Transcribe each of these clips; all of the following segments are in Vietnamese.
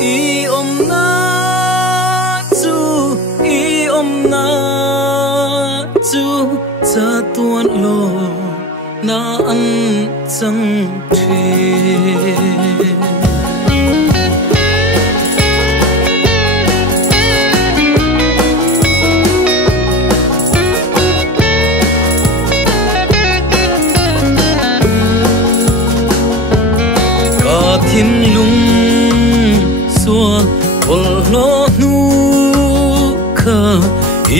i om na chu i om na chu cha tuan lo na an chang the thiên lung xua ol lo nu kha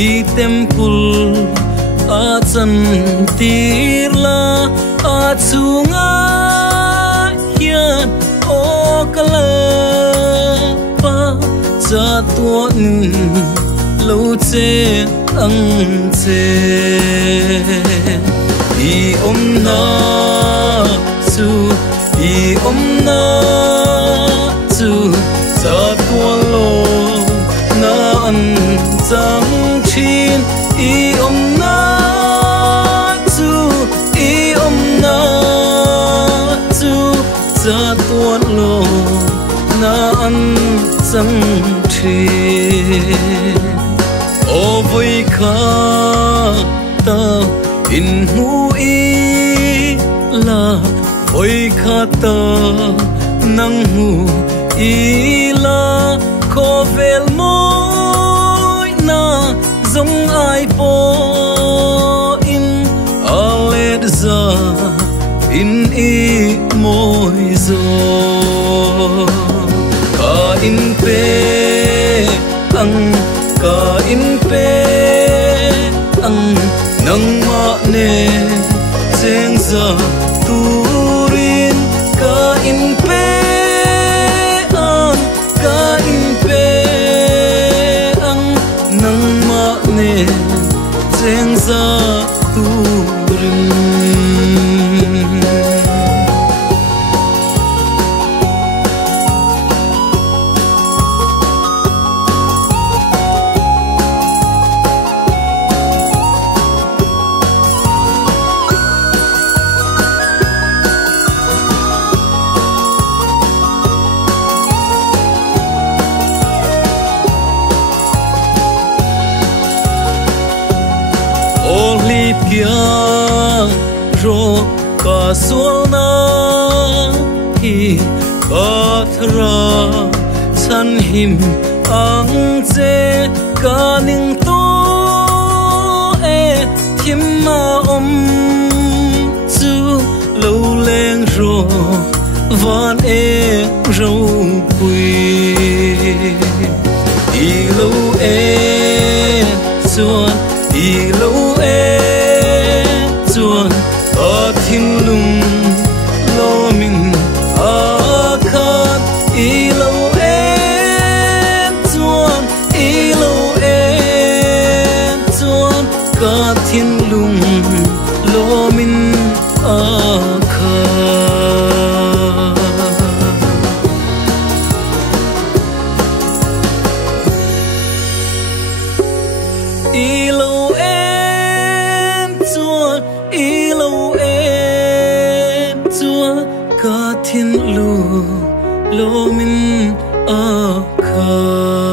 i temple a chan tir la a chunga hian o kala pa cha tuan lo che ang che i om na chu i om na chu cha tuan lo na an chang chin i om na chu i om na chu cha tuan lo na an chang chin o voi kha ta in hu i la oi khata nang hu ila khovel moi na zong ai po in alet za in i moi zo ka in pe ang ka in pe ang nang ma ne cheng za turin ka in pe ang nang ma ne cheng za turin olip kia ro ka suana hi ka thra chan him ang che ka ning to e thim ma om chu lo leng ro van e ro pui i lo e chuan i lo e chuan a thin lung lo min a khat i lo e chuan i lo e chuan ka thin lung lo min a khat i lo ka thiên lu lo min a kha